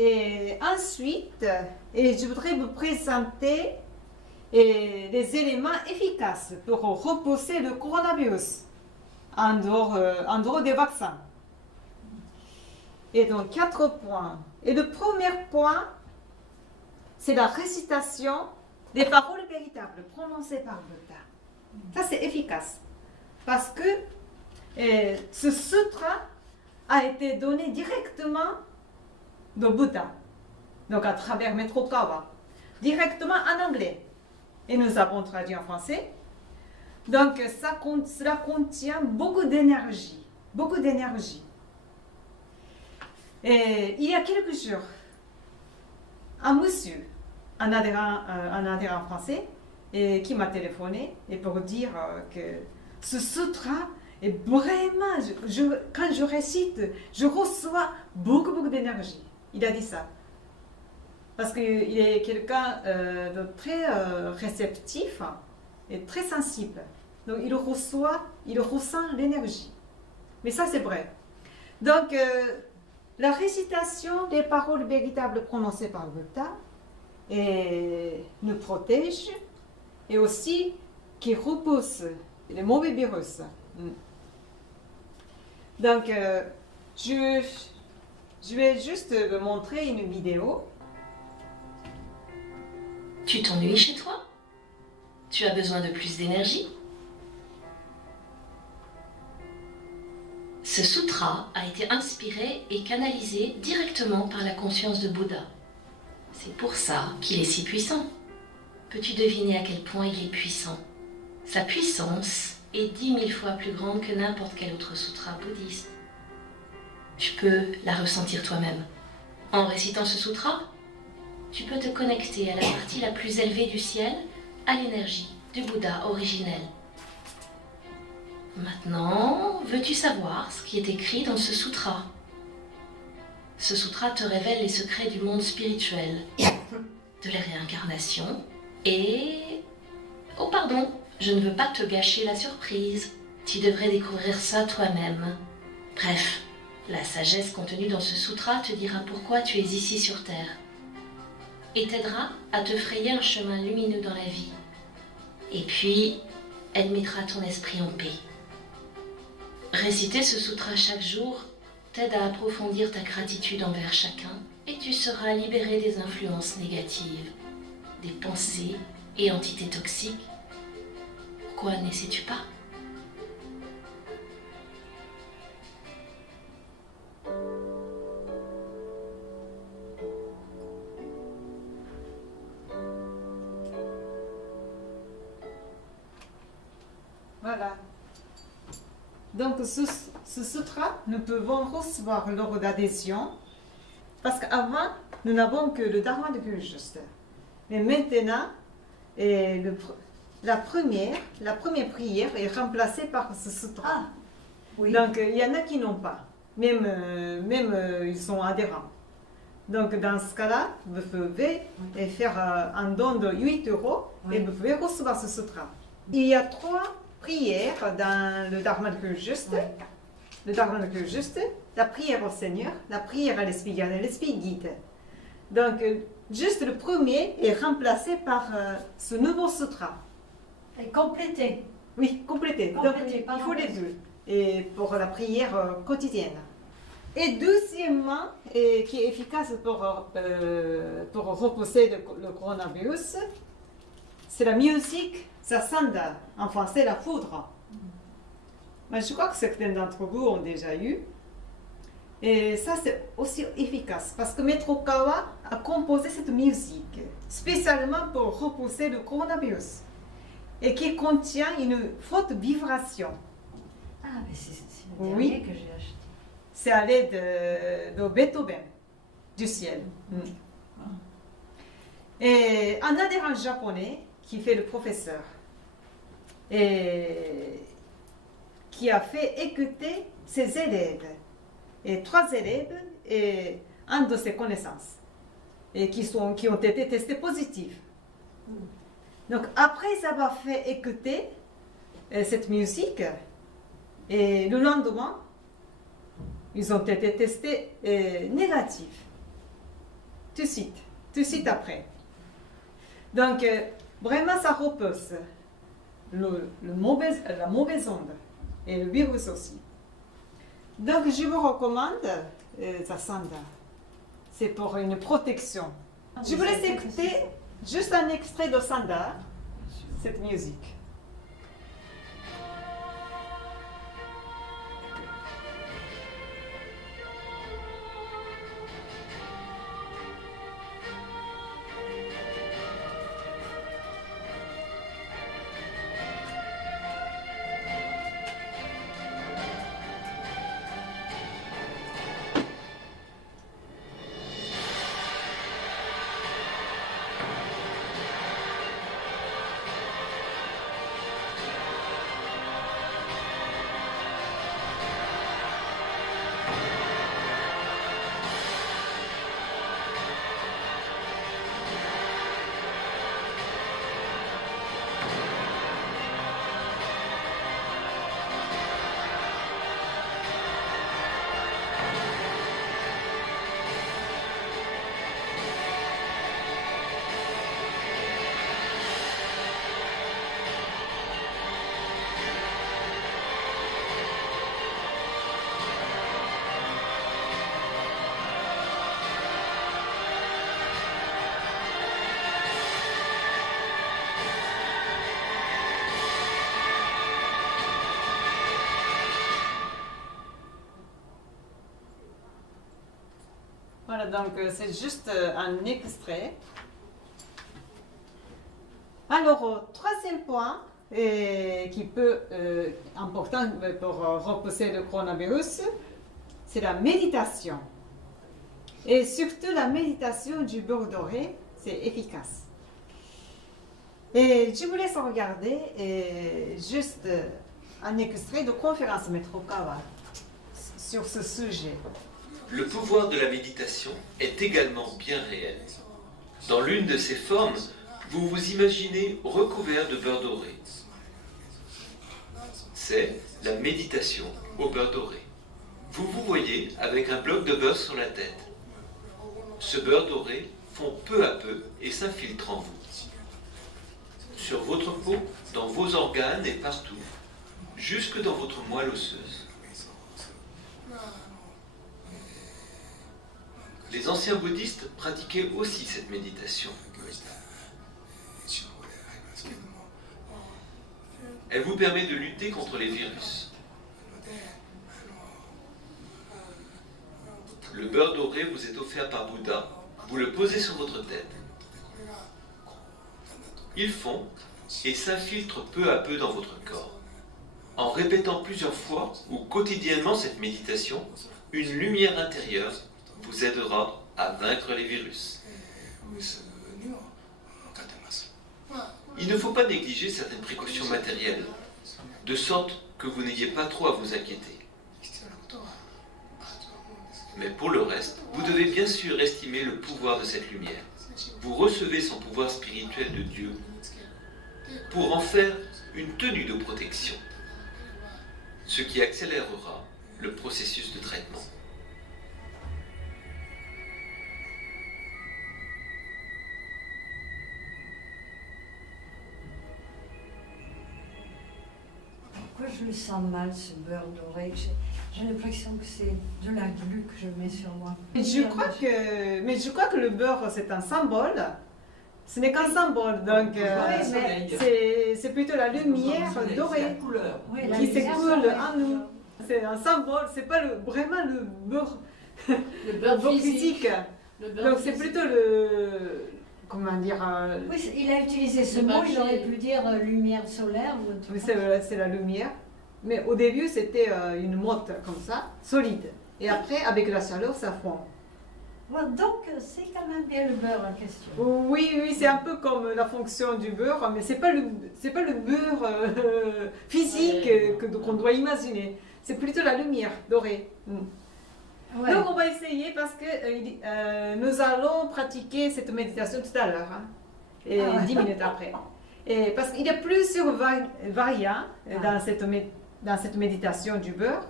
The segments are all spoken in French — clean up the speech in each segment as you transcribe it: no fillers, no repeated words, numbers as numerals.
Et ensuite, je voudrais vous présenter les éléments efficaces pour repousser le coronavirus en dehors des vaccins. Et donc 4 points. Et le premier point, c'est la récitation des paroles véritables prononcées par Bouddha. Ça, c'est efficace. Parce que ce sutra a été donné directement de Bouddha, donc à travers Maître Okawa, directement en anglais. Et nous avons traduit en français. Donc cela contient beaucoup d'énergie, beaucoup d'énergie. Et il y a quelques jours, un monsieur, un adhérent français, qui m'a téléphoné et pour dire que ce sutra est vraiment, quand je récite, je reçois beaucoup d'énergie. Il a dit ça. Parce qu'il est quelqu'un de très réceptif et très sensible. Donc il ressent l'énergie. Mais ça c'est vrai. Donc la récitation des paroles véritables prononcées par Bouddha nous protège et aussi qui repousse les mauvais virus. Donc je vais juste vous montrer une vidéo. Tu t'ennuies chez toi? Tu as besoin de plus d'énergie? Ce sutra a été inspiré et canalisé directement par la conscience de Bouddha. C'est pour ça qu'il est si puissant. Peux-tu deviner à quel point il est puissant? Sa puissance est 10 000 fois plus grande que n'importe quel autre sutra bouddhiste. Tu peux la ressentir toi-même. En récitant ce sutra, tu peux te connecter à la partie la plus élevée du ciel, à l'énergie du Bouddha originel. Maintenant, veux-tu savoir ce qui est écrit dans ce sutra? Ce sutra te révèle les secrets du monde spirituel, de la réincarnation et... Oh pardon, je ne veux pas te gâcher la surprise. Tu devrais découvrir ça toi-même. Bref, la sagesse contenue dans ce sutra te dira pourquoi tu es ici sur Terre et t'aidera à te frayer un chemin lumineux dans la vie. Et puis, elle mettra ton esprit en paix. Réciter ce sutra chaque jour t'aide à approfondir ta gratitude envers chacun et tu seras libéré des influences négatives, des pensées et entités toxiques. Pourquoi ne sais-tu pas? Voilà. Donc ce sutra, nous pouvons recevoir lors d'adhésion, parce qu'avant, nous n'avons que le Dharma de Pure Juste. Mais maintenant, la première prière est remplacée par ce sutra. Ah, oui. Donc il y en a qui n'ont pas, même ils sont adhérents. Donc dans ce cas-là, vous pouvez faire un don de 8 € et vous pouvez recevoir ce sutra. Il y a 3 prières dans le Dharma de Pure Juste. Le Dharma de Pure Juste, la prière au Seigneur, la prière à l'Esprit Guide et l'Esprit Guide. Donc juste le premier est remplacé par ce nouveau sutra. Et complété. Oui, complété. Donc Complété, il faut les deux. Et pour la prière quotidienne. Et deuxièmement, qui est efficace pour repousser le coronavirus, c'est la musique Sasanda, en français la foudre. Mais je crois que certains d'entre vous ont déjà eu. Et ça, c'est aussi efficace parce que Maître Okawa a composé cette musique spécialement pour repousser le coronavirus et qui contient une forte vibration. Ah, mais c'est le dernier Oui. que j'ai acheté. C'est à l'aide de Beethoven, du ciel. Et un adhérent japonais qui fait le professeur et qui a fait écouter ses élèves, et 3 élèves et un de ses connaissances, et qui ont été testés positifs. Donc après avoir fait écouter cette musique, et le lendemain, ils ont été testés négatifs. tout de suite après. Donc, vraiment, ça repousse la mauvaise onde et le virus aussi. Donc, je vous recommande Zasanda. C'est pour une protection. Je vous laisse écouter juste un extrait de Sanda, cette musique. Voilà, donc c'est juste un extrait. Alors, troisième point, qui peut important pour repousser le coronavirus, c'est la méditation. Et surtout la méditation du beurre doré, c'est efficace. Et je vous laisse regarder juste un extrait de conférence Metrokawa sur ce sujet. Le pouvoir de la méditation est également bien réel. Dans l'une de ses formes, vous vous imaginez recouvert de beurre doré. C'est la méditation au beurre doré. Vous vous voyez avec un bloc de beurre sur la tête. Ce beurre doré fond peu à peu et s'infiltre en vous. Sur votre peau, dans vos organes et partout, jusque dans votre moelle osseuse. Les anciens bouddhistes pratiquaient aussi cette méditation. Elle vous permet de lutter contre les virus. Le beurre doré vous est offert par Bouddha. Vous le posez sur votre tête. Il fond et s'infiltre peu à peu dans votre corps. En répétant plusieurs fois ou quotidiennement cette méditation, une lumière intérieure vous aidera à vaincre les virus. Il ne faut pas négliger certaines précautions matérielles, de sorte que vous n'ayez pas trop à vous inquiéter. Mais pour le reste, vous devez bien sûr estimer le pouvoir de cette lumière. Vous recevez son pouvoir spirituel de Dieu pour en faire une tenue de protection, ce qui accélérera le processus de traitement. Pourquoi je le sens mal, ce beurre doré? J'ai l'impression que c'est de la glu que je mets sur moi. Mais je crois que le beurre, c'est un symbole. Ce n'est qu'un symbole, donc c'est plutôt la lumière dorée Oui, qui s'écoule en nous. C'est un symbole, c'est pas vraiment le beurre, Le beurre physique. Le beurre Donc c'est physique. plutôt le, comment dire, Oui, il a utilisé ce Le mot, il papier. aurait pu dire lumière solaire ou un truc oui, comme ça. c'est la lumière. Mais au début c'était une motte comme ça, solide. Et après avec la chaleur ça fond. Bon, donc, c'est quand même bien le beurre en question. Oui, c'est un peu comme la fonction du beurre, mais c'est pas le beurre physique qu'on doit imaginer. C'est plutôt la lumière dorée. Ouais. Donc on va essayer parce que nous allons pratiquer cette méditation tout à l'heure, hein, et 10 minutes après. Et parce qu'il y a plusieurs variants dans cette méditation du beurre,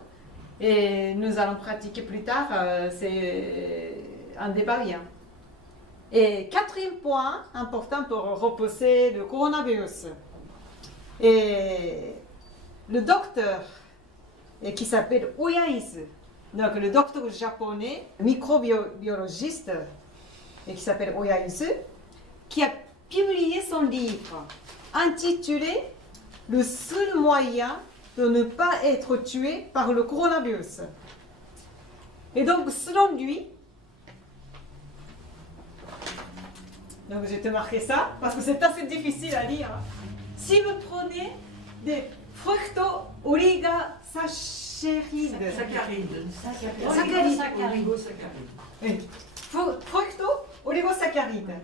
et nous allons pratiquer plus tard, c'est un des variants. Et quatrième point important pour repousser le coronavirus. Et le docteur qui s'appelle Oyais, donc le docteur japonais, microbiologiste, et qui s'appelle Oyais, qui a publié son livre intitulé Le seul moyen de ne pas être tué par le coronavirus. Et donc, selon lui, donc j'ai te marqué ça parce que c'est assez difficile à lire. Si vous prenez des fructo-oligosaccharides, fructo-oligosaccharides,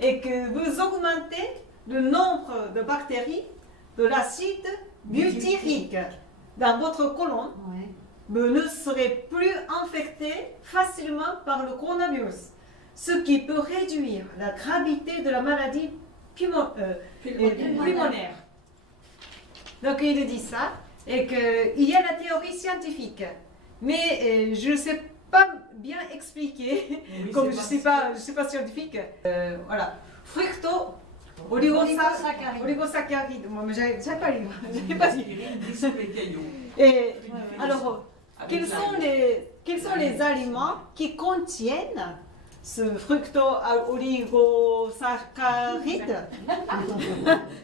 et que vous augmentez le nombre de bactéries de l'acide butyrique dans votre côlon, Ouais. vous ne serez plus infecté facilement par le coronavirus, ce qui peut réduire la gravité de la maladie pulmonaire. Donc il dit ça, et qu'il y a la théorie scientifique, mais je ne sais pas bien expliquer, comme je ne suis pas scientifique. Voilà, fructo oligosaccharides. Moi, mais j'avais pas lu, j'avais pas lu. Et alors, quels sont les aliments qui contiennent ce fructo-oligosaccharide?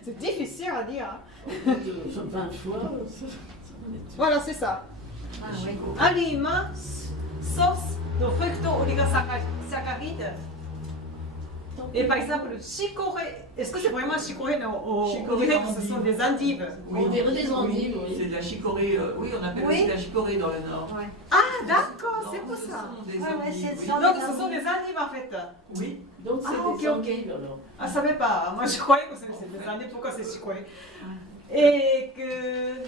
C'est difficile à dire. Hein. 20 fois. Voilà, c'est ça. Ah, oui. Aliments, source de fructo-oligosaccharides. Et par exemple, chicorée. Est-ce que c'est vraiment chicorée? Non, on dirait que ce sont des endives. On dirait des endives, oui. C'est de la chicorée, oui, on appelle Oui. aussi de la chicorée dans le Nord. Ouais. Ah, d'accord, c'est pour ce ça. sont des Ouais, ouais, endives, c'est oui. ça. Donc, ce sont des endives en fait. Oui, Donc c'est Ah, ok, des ok. endives alors. Ah, je savais pas. Moi, je croyais que c'était des endives. Pourquoi c'est chicorée? Et que.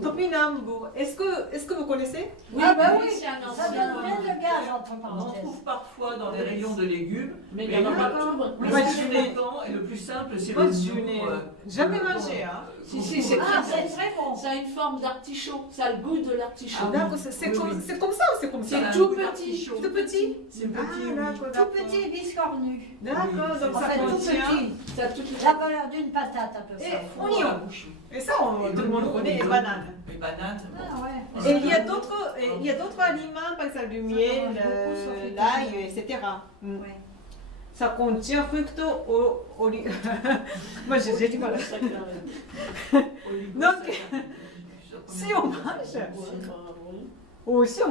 Topinambour. Est-ce que vous connaissez? Oui, Ah, bah oui, c'est un ça ancien. donne plein de gaz entre on en parenthèses. trouve parfois dans les rayons de légumes. Mais il n'y en a pas tout. Le Moi, plus je n'ai- fréquent et le plus simple, c'est Moi, le je n'ai jamais mangé. Hein. Si, si, c'est Ah, très c'est très bon. Ça a une forme d'artichaut. Ça a le goût de l'artichaut. Ah, D'accord, c'est Oui, comme, oui. c'est comme ça ou c'est comme ça? C'est un tout goût petit. d'artichaut. Tout petit? C'est petit, Ah, oui. d'accord, Tout d'accord. petit et biscornu. D'accord, Oui, donc En ça fait, tout contient. petit. Ça a toute La valeur d'une patate à peu Et près. oignon. Et ça, tout le monde connaît, et banane. Les bananes. Ah ouais. Et il y a d'autres aliments, par exemple du miel, mange beaucoup, sauf les l'ail, tomates. etc. Mm. Ouais. Ça contient fructo-oli. Moi, j'ai du mal. Donc, si on mange, ou si on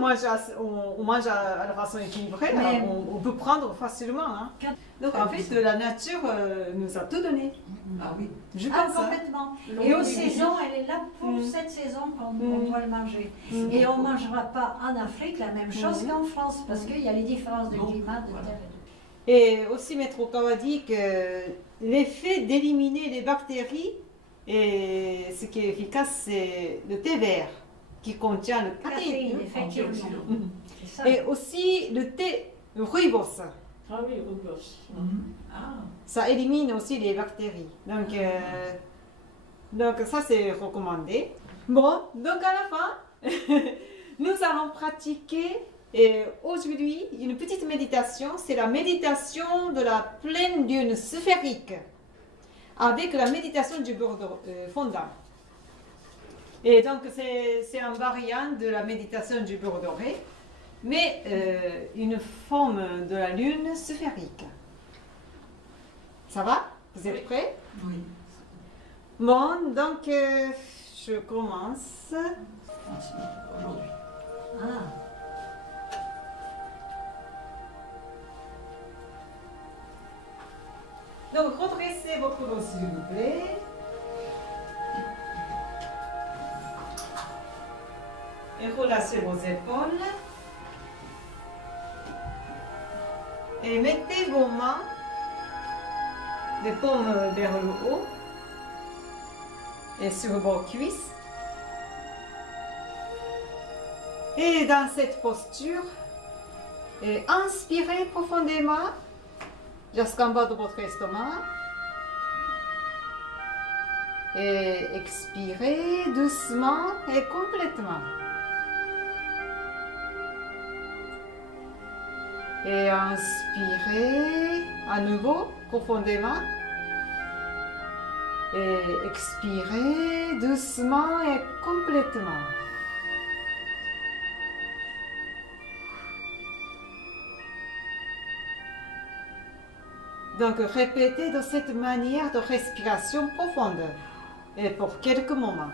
mange à la façon équilibrée, Mais- on peut prendre facilement. Hein. Donc, en fait, la nature nous a tout donné. Ah oui. Je Ah, pense. Hein. complètement. Et aux saisons, elle est là pour Mm. cette saison qu'on Mm. doit le manger. Mm. Et on ne mangera pas en Afrique la même chose Mm. qu'en France, parce qu'il y a les différences de Donc, climat, de voilà. terre et tout. Et aussi, Maître Okawa dit que l'effet d'éliminer les bactéries, et ce qui est efficace, c'est le thé vert, qui contient le Caféine, caféine. effectivement. Antioxydants. C'est ça. Et aussi le thé rooibos. Ah oui, rhubarbe. Ah, Ça élimine aussi les bactéries. Donc ça, c'est recommandé. Bon, donc à la fin, nous allons pratiquer aujourd'hui une petite méditation. C'est la méditation de la pleine lune sphérique avec la méditation du beurre fondant. Et donc c'est un variant de la méditation du beurre doré, mais une forme de la lune sphérique. Ça va? Vous êtes prêts? oui. Bon, donc je commence. Aujourd'hui. Ah. Donc redressez votre dos s'il vous plaît. Et relâchez vos épaules. Et mettez vos mains, les paumes vers le haut et sur vos cuisses. Et dans cette posture, inspirez profondément jusqu'en bas de votre estomac. Et expirez doucement et complètement. Et inspirez à nouveau profondément. Et expirez doucement et complètement. Donc répétez de cette manière de respiration profonde et pour quelques moments.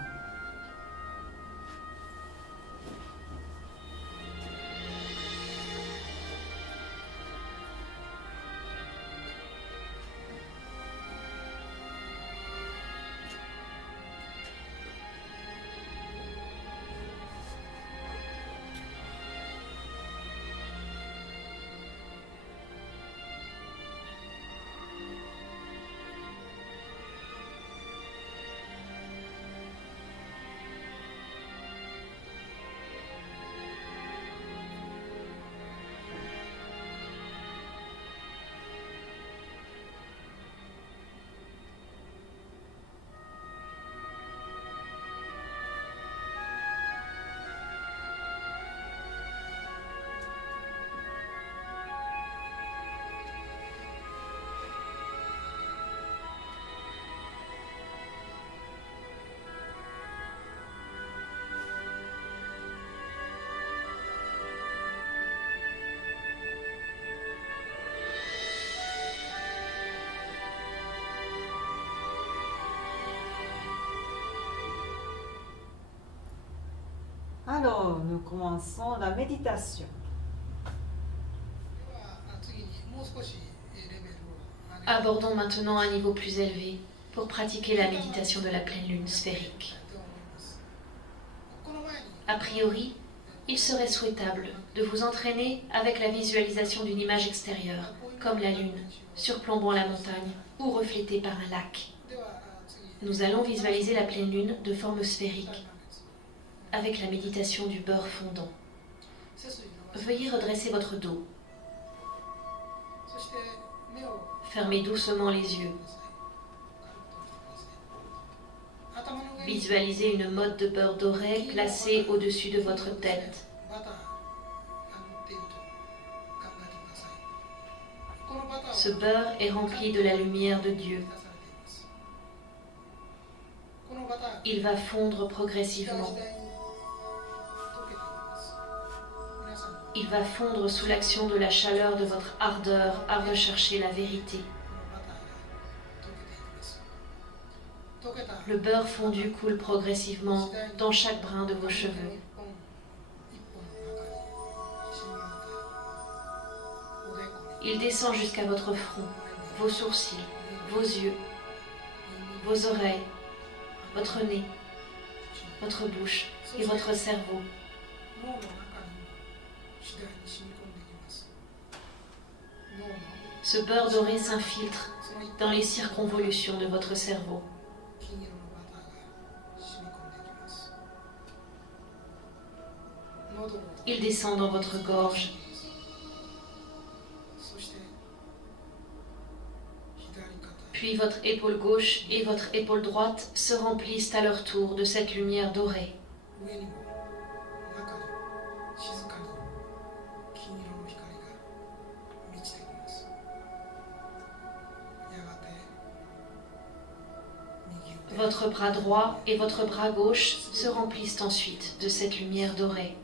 Alors, nous commençons la méditation. Abordons maintenant un niveau plus élevé pour pratiquer la méditation de la pleine lune sphérique. A priori, il serait souhaitable de vous entraîner avec la visualisation d'une image extérieure, comme la lune, surplombant la montagne ou reflétée par un lac. Nous allons visualiser la pleine lune de forme sphérique, avec la méditation du beurre fondant. Veuillez redresser votre dos. Fermez doucement les yeux. Visualisez une motte de beurre doré placée au-dessus de votre tête. Ce beurre est rempli de la lumière de Dieu. Il va fondre progressivement. Il va fondre sous l'action de la chaleur de votre ardeur à rechercher la vérité. Le beurre fondu coule progressivement dans chaque brin de vos cheveux. Il descend jusqu'à votre front, vos sourcils, vos yeux, vos oreilles, votre nez, votre bouche et votre cerveau. Ce beurre doré s'infiltre dans les circonvolutions de votre cerveau. Il descend dans votre gorge. Puis votre épaule gauche et votre épaule droite se remplissent à leur tour de cette lumière dorée. Votre bras droit et votre bras gauche se remplissent ensuite de cette lumière dorée.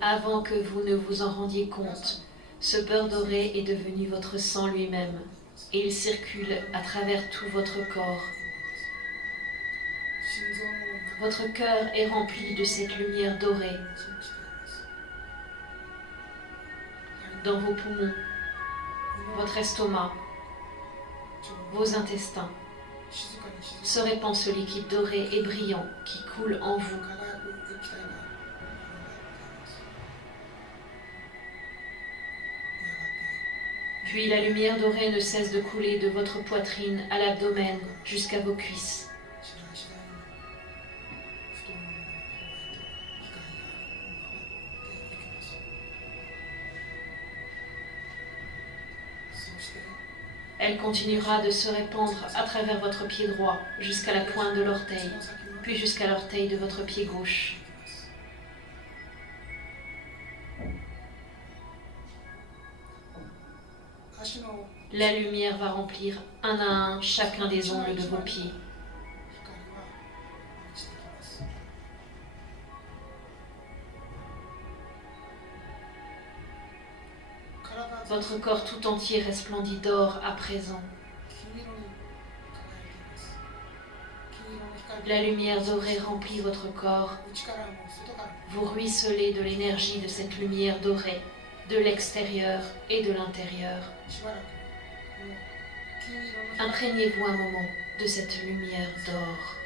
Avant que vous ne vous en rendiez compte, ce beurre doré est devenu votre sang lui-même et il circule à travers tout votre corps. Votre cœur est rempli de cette lumière dorée. Dans vos poumons, votre estomac, vos intestins, se répand ce liquide doré et brillant qui coule en vous. Puis la lumière dorée ne cesse de couler de votre poitrine à l'abdomen jusqu'à vos cuisses. Elle continuera de se répandre à travers votre pied droit jusqu'à la pointe de l'orteil, puis jusqu'à l'orteil de votre pied gauche. La lumière va remplir un à un chacun des ongles de vos pieds. Votre corps tout entier resplendit d'or à présent. La lumière dorée remplit votre corps. Vous ruisselez de l'énergie de cette lumière dorée, de l'extérieur et de l'intérieur. Imprégnez-vous un moment de cette lumière d'or.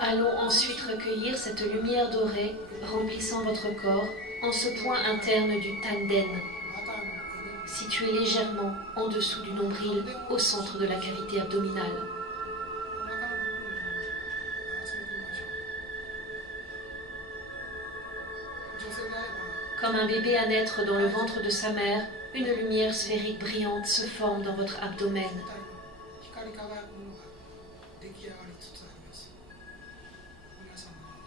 Allons ensuite recueillir cette lumière dorée remplissant votre corps en ce point interne du Tanden, situé légèrement en dessous du nombril au centre de la cavité abdominale. Comme un bébé à naître dans le ventre de sa mère, une lumière sphérique brillante se forme dans votre abdomen.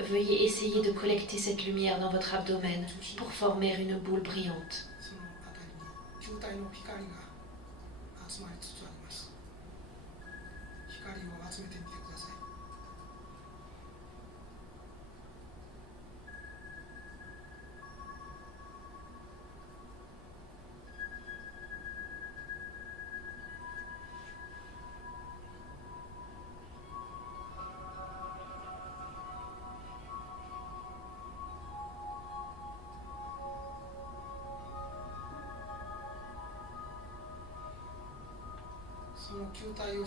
Veuillez essayer de collecter cette lumière dans votre abdomen pour former une boule brillante.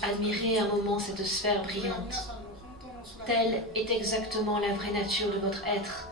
Admirez un moment cette sphère brillante. Telle est exactement la vraie nature de votre être.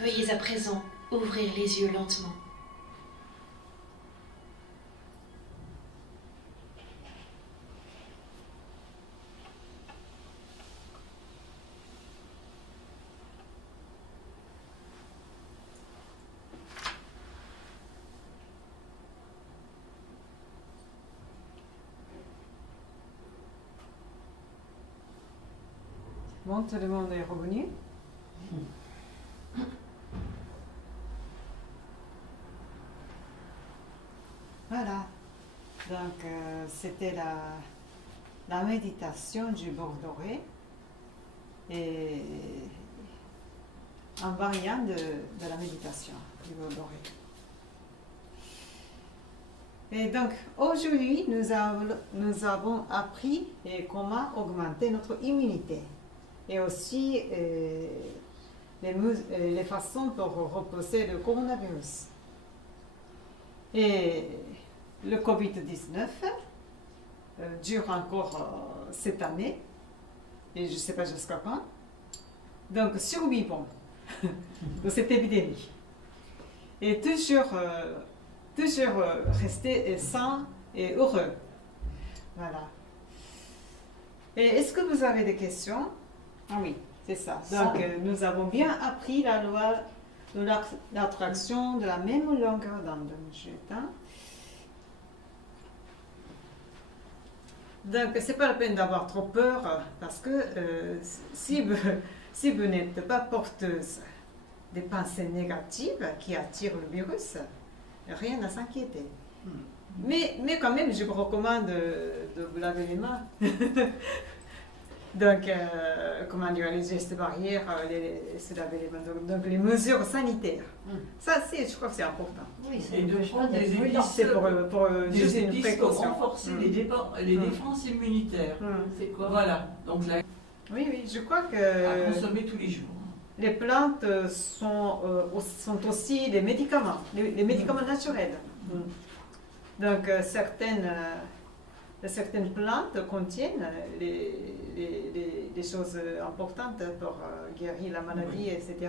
Veuillez à présent ouvrir les yeux lentement. Bon, tout le monde est revenu. Voilà. Donc, c'était la méditation du bord doré et un variant de la méditation du bord doré. Et donc, aujourd'hui, nous avons appris comment augmenter notre immunité et aussi les façons pour repousser le coronavirus. Et le Covid-19 dure encore cette année, et je ne sais pas jusqu'à quand. Donc, survivons de cette épidémie. Et toujours rester sain et heureux. Voilà. Et est-ce que vous avez des questions? Ah oui, c'est ça. Donc, nous avons bien appris la loi de l'attraction de la même longueur d'onde. Donc, ce n'est pas la peine d'avoir trop peur parce que si vous n'êtes pas porteuse des pensées négatives qui attirent le virus, rien à s'inquiéter. Mais quand même, je vous recommande de vous laver les mains. Donc, comment dire, les gestes barrières, se laver les mains, donc les mesures sanitaires. Ça, je crois que c'est important. Oui, Et de prendre des C'est épices, pour des juste une épices pour précaution. renforcer les défenses immunitaires. C'est quoi? Voilà, donc là, Oui, je crois à que consommer tous les jours. les plantes sont aussi des médicaments, les médicaments naturels. Donc, certaines plantes contiennent des choses importantes pour guérir la maladie, etc.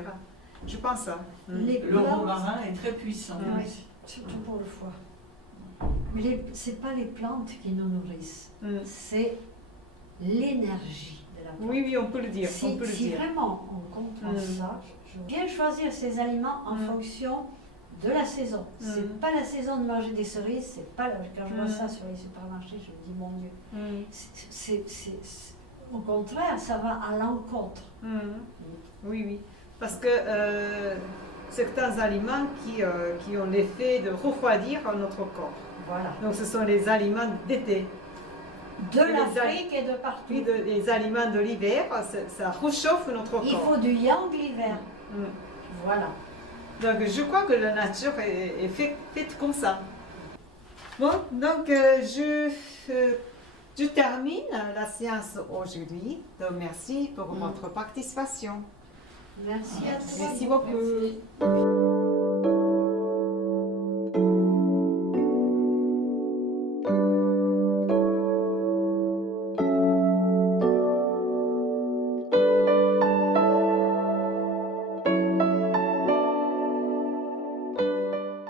Je pense ça. Les Le plantes- romarin est très puissant. Oui, surtout pour le foie. Mais ce n'est pas les plantes qui nous nourrissent, c'est l'énergie de la plante. Oui, on peut le dire. Si, on peut le si dire. vraiment on comprend ça, bien choisir ses aliments en fonction de la saison. C'est pas la saison de manger des cerises, c'est pas quand je vois ça sur les supermarchés, je me dis mon Dieu. Au contraire, ça va à l'encontre. Oui. Parce que certains aliments qui ont l'effet de refroidir notre corps. Voilà. Donc ce sont les aliments d'été. De l'Afrique et de partout. Puis les aliments de l'hiver, ça réchauffe notre corps. Il faut du yang l'hiver. Voilà. Donc je crois que la nature est faite comme ça. Bon, donc je termine la séance aujourd'hui. Donc merci pour votre participation. Merci à toi. Merci beaucoup.